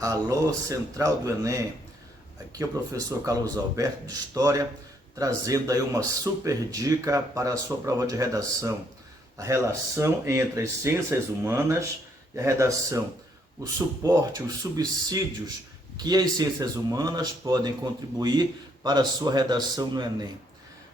Alô, Central do Enem. Aqui é o professor Carlos Alberto de História, trazendo aí uma super dica para a sua prova de redação. A relação entre as ciências humanas e a redação. O suporte, os subsídios que as ciências humanas podem contribuir para a sua redação no Enem.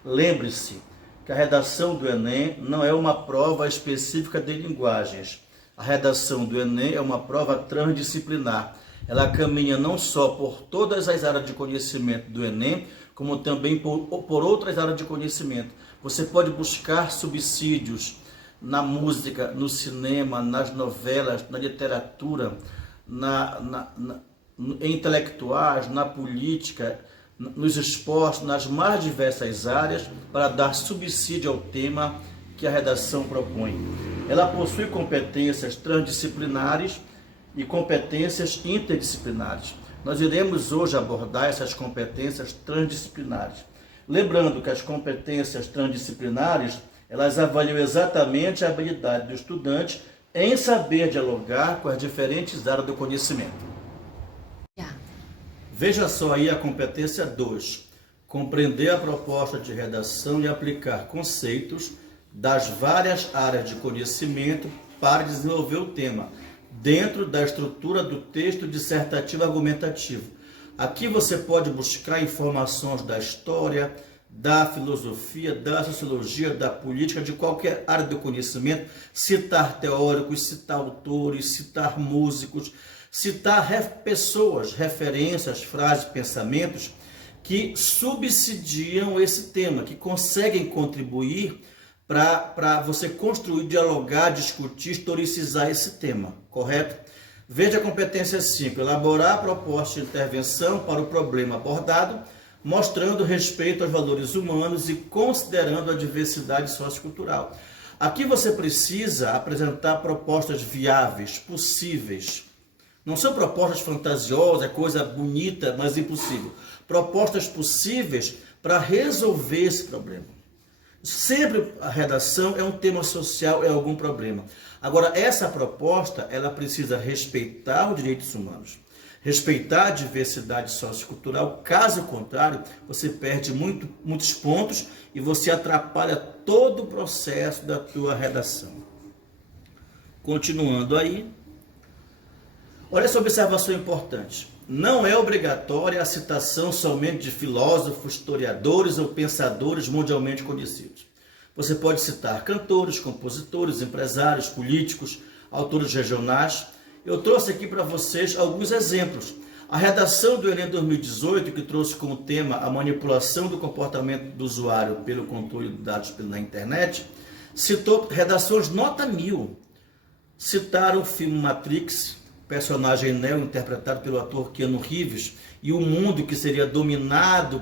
Lembre-se que a redação do Enem não é uma prova específica de linguagens. A redação do Enem é uma prova transdisciplinar. Ela caminha não só por todas as áreas de conhecimento do Enem, como também por outras áreas de conhecimento. Você pode buscar subsídios na música, no cinema, nas novelas, na literatura, em intelectuais, na política, nos esportes, nas mais diversas áreas, para dar subsídio ao tema que a redação propõe. Ela possui competências transdisciplinares e competências interdisciplinares. Nós iremos hoje abordar essas competências transdisciplinares. Lembrando que as competências transdisciplinares, elas avaliam exatamente a habilidade do estudante em saber dialogar com as diferentes áreas do conhecimento. Veja só aí a competência 2. Compreender a proposta de redação e aplicar conceitos das várias áreas de conhecimento para desenvolver o tema, dentro da estrutura do texto dissertativo argumentativo. Aqui você pode buscar informações da história, da filosofia, da sociologia, da política, de qualquer área do conhecimento, citar teóricos, citar autores, citar músicos, citar pessoas, referências, frases, pensamentos que subsidiam esse tema, que conseguem contribuir para você construir, dialogar, discutir, historicizar esse tema, correto? Veja a competência 5, elaborar a proposta de intervenção para o problema abordado, mostrando respeito aos valores humanos e considerando a diversidade sociocultural. Aqui você precisa apresentar propostas viáveis, possíveis. Não são propostas fantasiosas, coisa bonita, mas impossível. Propostas possíveis para resolver esse problema. Sempre a redação é um tema social, é algum problema. Agora, essa proposta, ela precisa respeitar os direitos humanos, respeitar a diversidade sociocultural. Caso contrário, você perde muitos pontos e você atrapalha todo o processo da tua redação. Continuando aí. Olha essa observação importante. Não é obrigatória a citação somente de filósofos, historiadores ou pensadores mundialmente conhecidos. Você pode citar cantores, compositores, empresários, políticos, autores regionais. Eu trouxe aqui para vocês alguns exemplos. A redação do Enem 2018, que trouxe como tema a manipulação do comportamento do usuário pelo controle de dados na internet, citou redações nota 1000. Citaram o filme Matrix, personagem Neo, interpretado pelo ator Keanu Reeves, e o mundo que seria dominado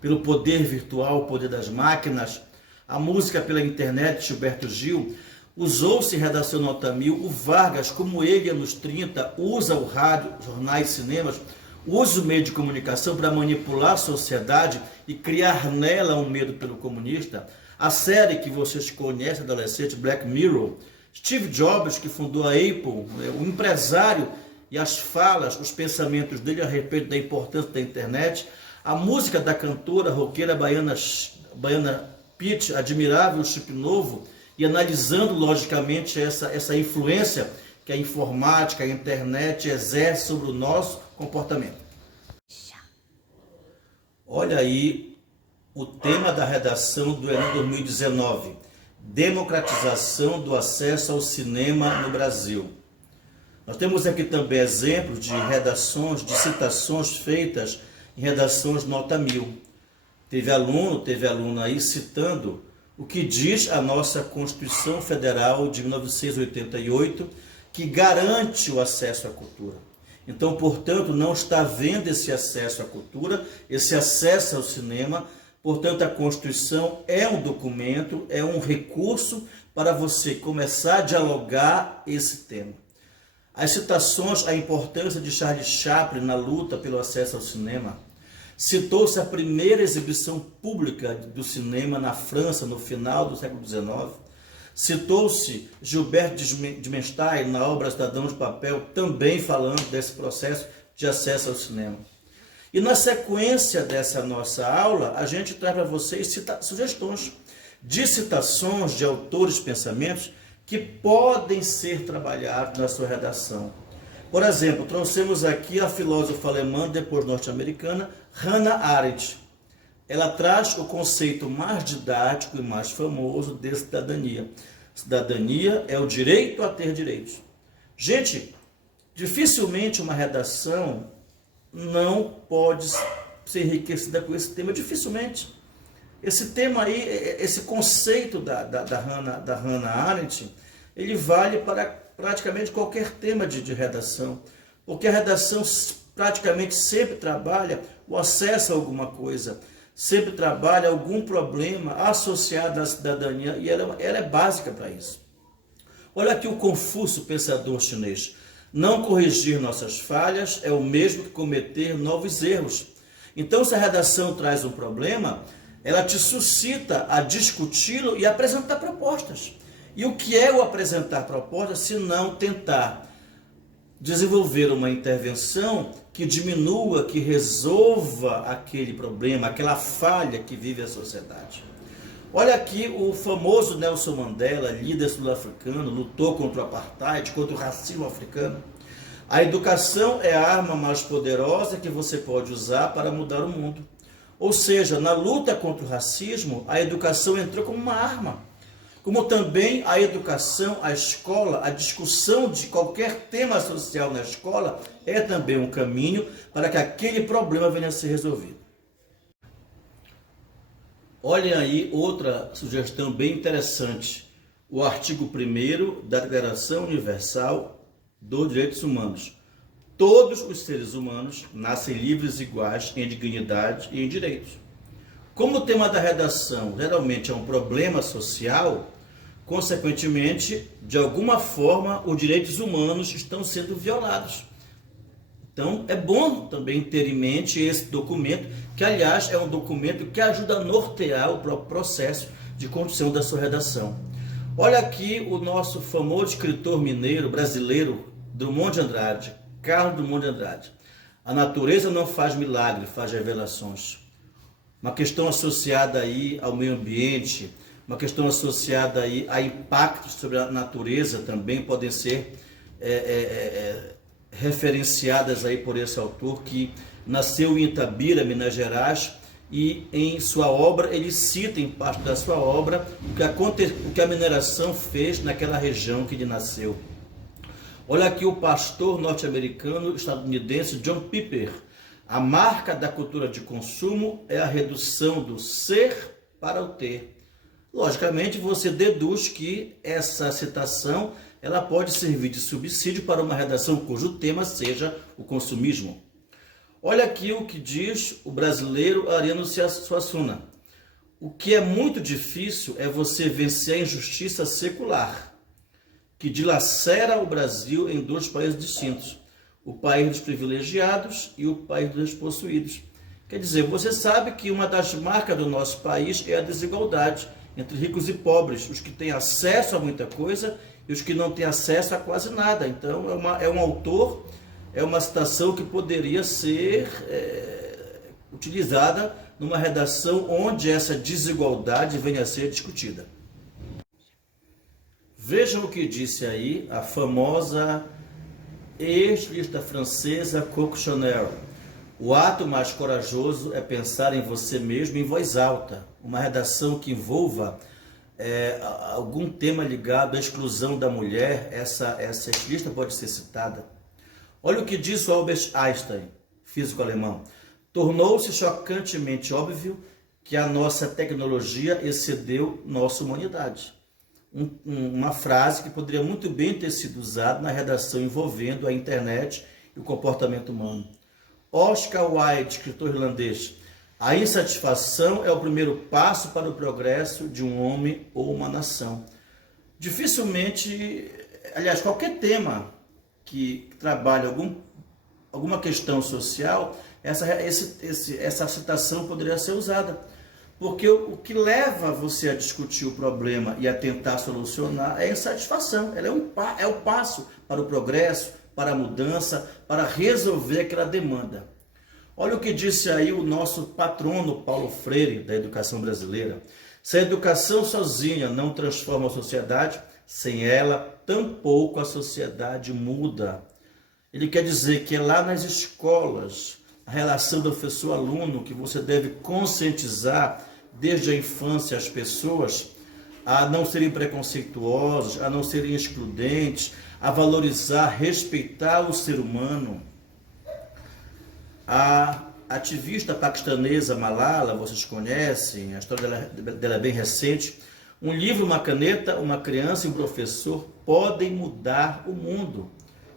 pelo poder virtual, o poder das máquinas. A música pela internet, Gilberto Gil. Usou-se em redação nota 1000, o Vargas, como ele anos 30, usa o rádio, jornais, cinemas, usa o meio de comunicação para manipular a sociedade e criar nela um medo pelo comunista. A série que vocês conhecem, adolescente, Black Mirror. Steve Jobs, que fundou a Apple, o empresário, e as falas, os pensamentos dele a respeito da importância da internet. A música da cantora roqueira baiana Pitty, admirável chip novo, e analisando logicamente essa influência que a informática, a internet exerce sobre o nosso comportamento. Olha aí o tema da redação do Enem 2019. Democratização do acesso ao cinema no Brasil. Nós temos aqui também exemplos de redações, de citações feitas em redações nota 1000. Teve aluna aí citando o que diz a nossa Constituição Federal de 1988, que garante o acesso à cultura. Então, portanto, não está havendo esse acesso à cultura, esse acesso ao cinema. Portanto, a Constituição é um documento, é um recurso para você começar a dialogar esse tema. As citações, a importância de Charles Chaplin na luta pelo acesso ao cinema. Citou-se a primeira exibição pública do cinema na França no final do século XIX. Citou-se Gilberto de Menstein na obra Cidadão de Papel, também falando desse processo de acesso ao cinema. E na sequência dessa nossa aula, a gente traz para vocês sugestões de citações de autores e pensamentos que podem ser trabalhados na sua redação. Por exemplo, trouxemos aqui a filósofa alemã, depois norte-americana, Hannah Arendt. Ela traz o conceito mais didático e mais famoso de cidadania. Cidadania é o direito a ter direitos. Gente, dificilmente uma redação não pode ser enriquecida com esse tema, dificilmente. Esse tema aí, esse conceito da Hannah Arendt, ele vale para praticamente qualquer tema de redação, porque a redação praticamente sempre trabalha o acesso a alguma coisa, sempre trabalha algum problema associado à cidadania, e ela é básica para isso. Olha aqui o Confúcio, pensador chinês. Não corrigir nossas falhas é o mesmo que cometer novos erros. Então, se a redação traz um problema, ela te suscita a discuti-lo e apresentar propostas. E o que é o apresentar propostas, se não tentar desenvolver uma intervenção que diminua, que resolva aquele problema, aquela falha que vive a sociedade. Olha aqui o famoso Nelson Mandela, líder sul-africano, lutou contra o apartheid, contra o racismo africano. A educação é a arma mais poderosa que você pode usar para mudar o mundo. Ou seja, na luta contra o racismo, a educação entrou como uma arma. Como também a educação, a escola, a discussão de qualquer tema social na escola é também um caminho para que aquele problema venha a ser resolvido. Olhem aí outra sugestão bem interessante. O artigo 1º da Declaração Universal dos Direitos Humanos. Todos os seres humanos nascem livres e iguais em dignidade e em direitos. Como o tema da redação geralmente é um problema social, consequentemente, de alguma forma, os direitos humanos estão sendo violados. Então, é bom também ter em mente esse documento, que, aliás, é um documento que ajuda a nortear o próprio processo de construção da sua redação. Olha aqui o nosso famoso escritor mineiro, brasileiro, Drummond de Andrade, Carlos Drummond de Andrade. A natureza não faz milagre, faz revelações. Uma questão associada aí ao meio ambiente, uma questão associada aí a impactos sobre a natureza também podem ser referenciadas aí por esse autor, que nasceu em Itabira, Minas Gerais, e em sua obra ele cita em parte da sua obra o que a mineração fez naquela região que ele nasceu. Olha aqui o pastor norte-americano estadunidense John Piper. A marca da cultura de consumo é a redução do ser para o ter. Logicamente, você deduz que essa citação ela pode servir de subsídio para uma redação cujo tema seja o consumismo. Olha aqui o que diz o brasileiro Ariano Suassuna. O que é muito difícil é você vencer a injustiça secular, que dilacera o Brasil em dois países distintos, o país dos privilegiados e o país dos despossuídos. Quer dizer, você sabe que uma das marcas do nosso país é a desigualdade entre ricos e pobres, os que têm acesso a muita coisa e os que não têm acesso a quase nada. Então, é um autor, é uma citação que poderia ser utilizada numa redação onde essa desigualdade venha a ser discutida. Vejam o que disse aí a famosa ex-estilista francesa Coco Chanel. O ato mais corajoso é pensar em você mesmo em voz alta. Uma redação que envolva algum tema ligado à exclusão da mulher, essa estilista pode ser citada. Olha o que disse o Albert Einstein, físico alemão. Tornou-se chocantemente óbvio que a nossa tecnologia excedeu nossa humanidade. Uma frase que poderia muito bem ter sido usada na redação envolvendo a internet e o comportamento humano. Oscar Wilde, escritor irlandês. A insatisfação é o primeiro passo para o progresso de um homem ou uma nação. Dificilmente, aliás, qualquer tema que trabalhe alguma questão social, essa citação poderia ser usada. Porque o que leva você a discutir o problema e a tentar solucionar é a insatisfação. Ela é o passo para o progresso, para a mudança, para resolver aquela demanda. Olha o que disse aí o nosso patrono Paulo Freire, da educação brasileira. Se a educação sozinha não transforma a sociedade, sem ela, tampouco a sociedade muda. Ele quer dizer que é lá nas escolas, a relação do professor-aluno, que você deve conscientizar desde a infância as pessoas a não serem preconceituosos, a não serem excludentes, a valorizar, respeitar o ser humano. A ativista paquistanesa Malala, vocês conhecem, a história dela é bem recente. Um livro, uma caneta, uma criança e um professor podem mudar o mundo.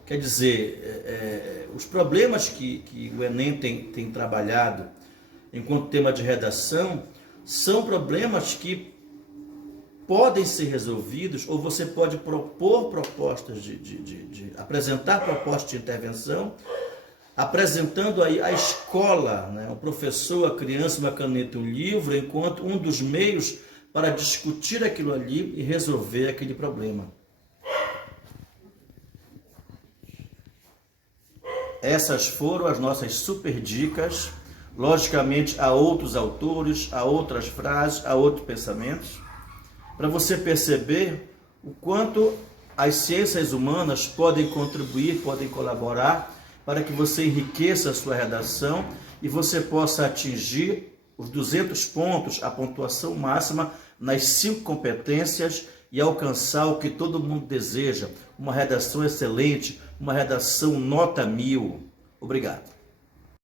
Quer dizer, os problemas que o Enem tem trabalhado enquanto tema de redação são problemas que podem ser resolvidos, ou você pode propor propostas apresentar propostas de intervenção, apresentando aí a escola, né, o professor, a criança, uma caneta, um livro, enquanto um dos meios para discutir aquilo ali e resolver aquele problema. Essas foram as nossas super dicas. Logicamente, há outros autores, há outras frases, há outros pensamentos, para você perceber o quanto as ciências humanas podem contribuir, podem colaborar para que você enriqueça a sua redação e você possa atingir os 200 pontos, a pontuação máxima nas 5 competências e alcançar o que todo mundo deseja, uma redação excelente, uma redação nota 1000. Obrigado.